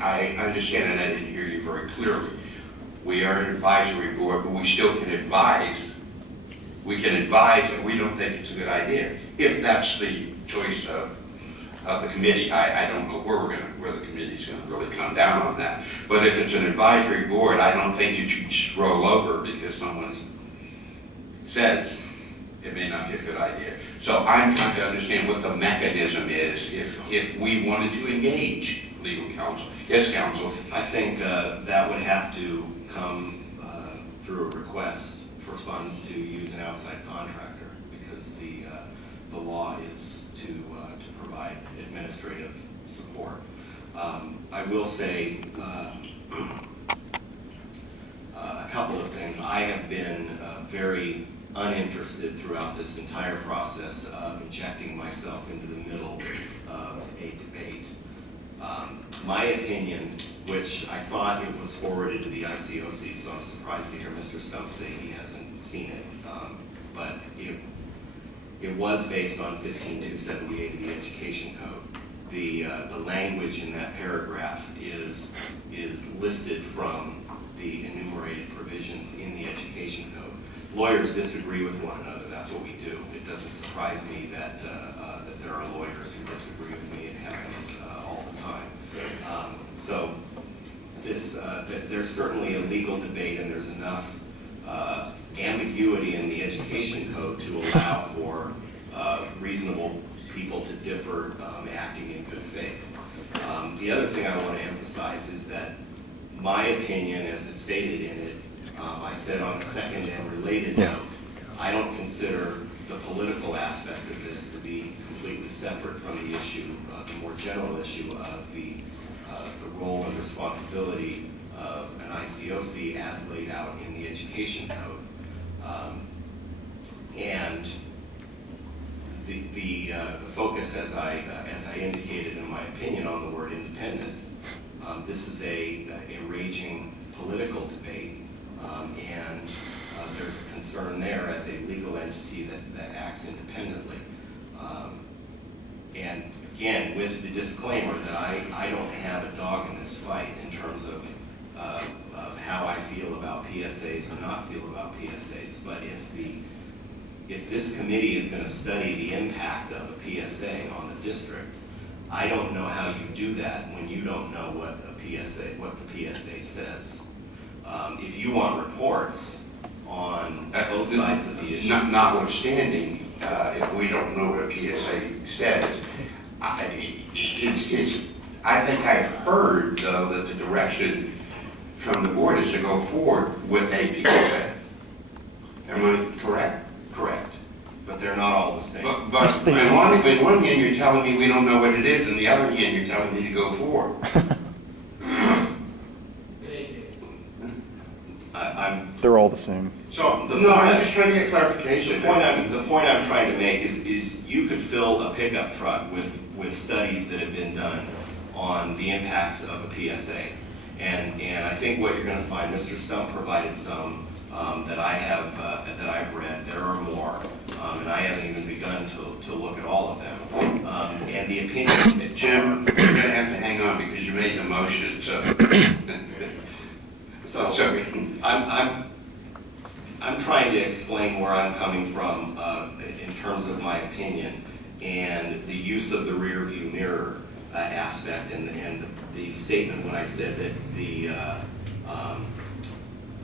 I understand, and I didn't hear you very clearly. We are an advisory board, but we still can advise. We can advise that we don't think it's a good idea. If that's the choice of the committee, I don't know where the committee's gonna really come down on that. But if it's an advisory board, I don't think you should just roll over because someone says it may not be a good idea. So I'm trying to understand what the mechanism is if we wanted to engage legal counsel. Yes, counsel. I think that would have to come through a request for funds to use an outside contractor, because the law is to provide administrative support. I will say a couple of things. I have been very uninterested throughout this entire process of injecting myself into the middle of a debate. My opinion, which I thought it was forwarded to the ICOC, so I'm surprised to hear Mr. Stump say he hasn't seen it, but it was based on 15278 of the Education Code. The language in that paragraph is lifted from the enumerated provisions in the Education Code. Lawyers disagree with one another. That's what we do. It doesn't surprise me that that there are lawyers who disagree with me. It happens all the time. So there's certainly a legal debate, and there's enough ambiguity in the Education Code to allow for reasonable people to differ, acting in good faith. The other thing I want to emphasize is that my opinion, as it's stated in it, I said on a second and related note, I don't consider the political aspect of this to be completely separate from the issue, the more general issue of the role and responsibility of an ICOC as laid out in the Education Code. And the focus, as I indicated in my opinion, on the word independent. This is a raging political debate, and there's a concern there as a legal entity that acts independently. And again, with the disclaimer that I don't have a dog in this fight in terms of how I feel about PSAs or not feel about PSAs, but if this committee is going to study the impact of a PSA on the district, I don't know how you do that when you don't know what the PSA says. If you want reports on both sides of the issue, Notwithstanding, if we don't know what a PSA says, I think I've heard though that the direction from the board is to go forward with a PSA. Am I correct? correct, but they're not all the same. But on one hand, you're telling me we don't know what it is, and the other hand, you're telling me to go forward. They're all the same. So, no, I'm just trying to get clarification. The point I'm trying to make is you could fill a pickup truck with studies that have been done on the impacts of a PSA. And I think what you're going to find, Mr. Stump provided some that I've read. There are more, and I haven't even begun to look at all of them. And the opinions. Jim, you're going to have to hang on because you made the motion. So I'm trying to explain where I'm coming from in terms of my opinion and the use of the rear view mirror aspect and the statement when I said that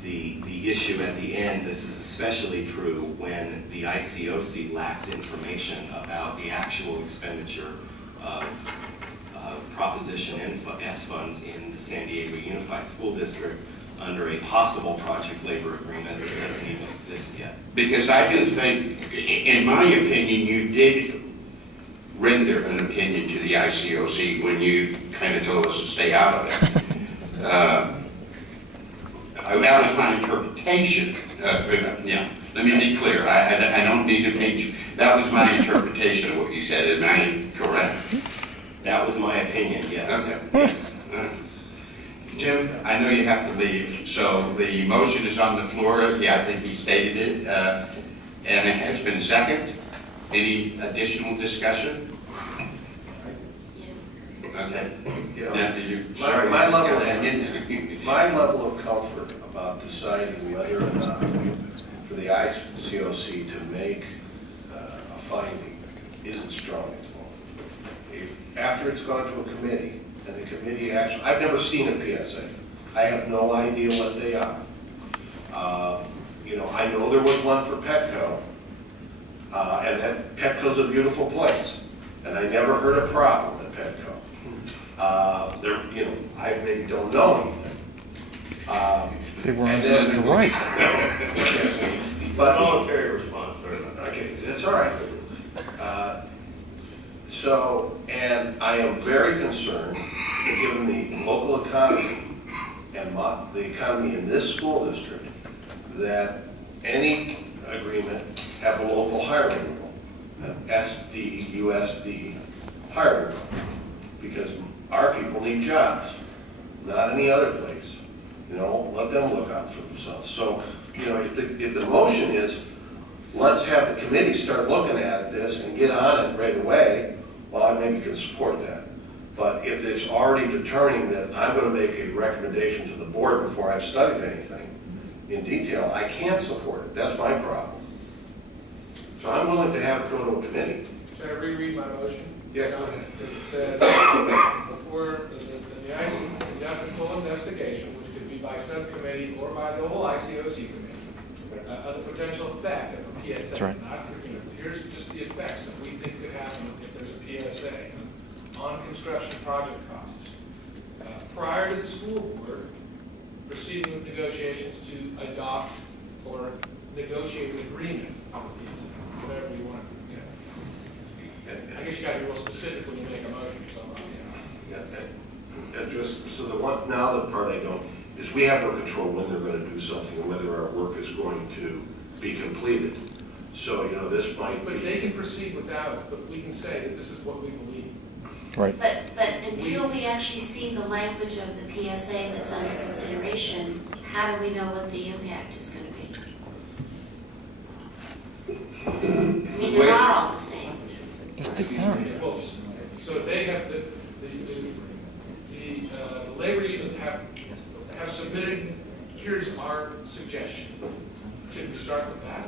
the issue at the end, this is especially true when the ICOC lacks information about the actual expenditure of Proposition S funds in the San Diego Unified School District under a possible project labor agreement that doesn't even exist yet. Because I do think, in my opinion, you did render an opinion to the ICOC when you kind of told us to stay out of it. That was my interpretation. Yeah, let me be clear. I don't need to paint you. That was my interpretation of what you said. Am I correct? That was my opinion, yes. Okay. Yes. Jim, I know you have to leave, so the motion is on the floor. Yeah, I think he stated it, and it has been seconded. Any additional discussion? Okay. You know, Now, you, my- sorry, my I just level- got that in there. My level of comfort about deciding whether or not for the ICOC to make a finding isn't strong at the moment. After it's gone to a committee, and the committee actually, I've never seen a PSA. I have no idea what they are. You know, I know there was one for Petco, and Petco's a beautiful place, and I never heard a problem at Petco. You know, I maybe don't know anything. They were on And then- strike. But, Voluntary response, sir. okay, that's all right. So, and I am very concerned, given the local economy and the economy in this school district, that any agreement have a local hiring rule, an SDUSD hiring rule, because our people need jobs, not any other place. You know, let them look out for themselves. So, you know, if the motion is, let's have the committee start looking at this and get on it right away, well, I maybe can support that. But if it's already determining that I'm going to make a recommendation to the board before I've studied anything in detail, I can't support it. That's my problem. So I'm willing to have it go to a committee. Should I reread my motion? Yeah, go ahead. Because it says, before the ICOC conduct a full investigation, which could be by subcommittee or by the whole ICOC committee, of the potential effect of a PSA. That's right. Not, you know, here's just the effects that we think could happen if there's a PSA on construction project costs. Prior to the school board proceeding with negotiations to adopt or negotiate an agreement on the PSA, whatever you want, you know. I guess you gotta be real specific when you make a motion or something, you know. Yes. And just, so now the part I don't, is we have no control when they're going to do something and whether our work is going to be completed. So, you know, this might But they be, can proceed without us, but we can say that this is what we believe. Right. But until we actually see the language of the PSA that's under consideration, how do we know what the impact is going to be? I mean, they're not all the same. Yes, they are. Well, so they have, the labor unions have submitted, here's our suggestion. Should we start with that?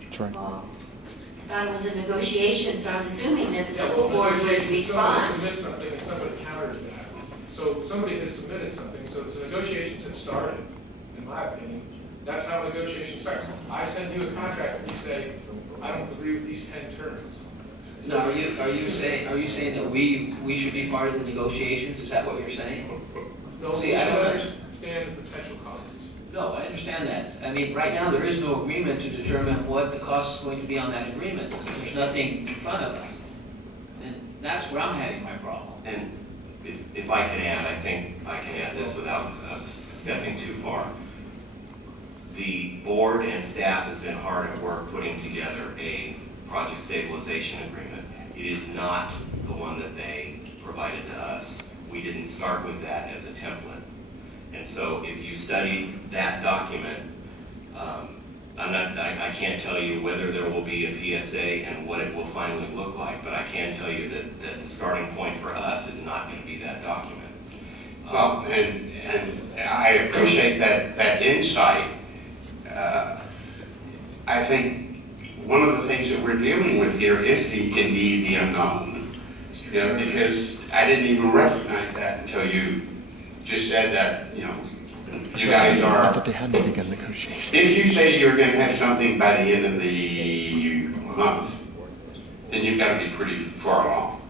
That's right. Well, I thought it was a negotiation, so I'm assuming that the Yeah, school well, board would negotiation, respond. Somebody submits something and somebody counters that. So somebody has submitted something, so the negotiations have started, in my opinion. That's how negotiation starts. I send you a contract and you say, I don't agree with these 10 terms. No, are you saying that we should be part of the negotiations? Is that what you're saying? No, we See, should I don't understand the potential costs. No, I understand that. I mean, right now, there is no agreement to determine what the cost is going to be on that agreement. There's nothing in front of us. And that's where I'm having my problem. And if I can add, I think I can add this without stepping too far. The board and staff has been hard at work putting together a project stabilization agreement. It is not the one that they provided to us. We didn't start with that as a template. And so if you study that document, I can't tell you whether there will be a PSA and what it will finally look like, but I can tell you that the starting point for us is not going to be that document. Well, and I appreciate that insight. I think one of the things that we're dealing with here is indeed the unknown. You know, because I didn't even recognize that until you just said that, you know, you guys I are, thought they hadn't begun negotiations. if you say you're gonna have something by the end of the month, then you've got to be pretty far along.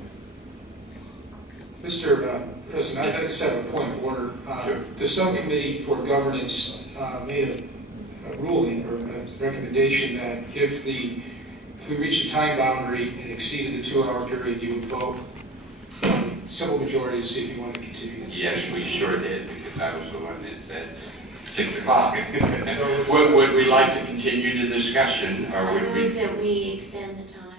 Mr. President, I just have a point of order. Sure. The subcommittee for governance made a ruling or a recommendation that if we reached a time boundary and exceeded the 2-hour period, you would vote simple majority to see if you wanted to continue this. Yes, we sure did, because I was the one that said 6 o'clock. So Would we like to continue the discussion, or I would we? move that we extend the time.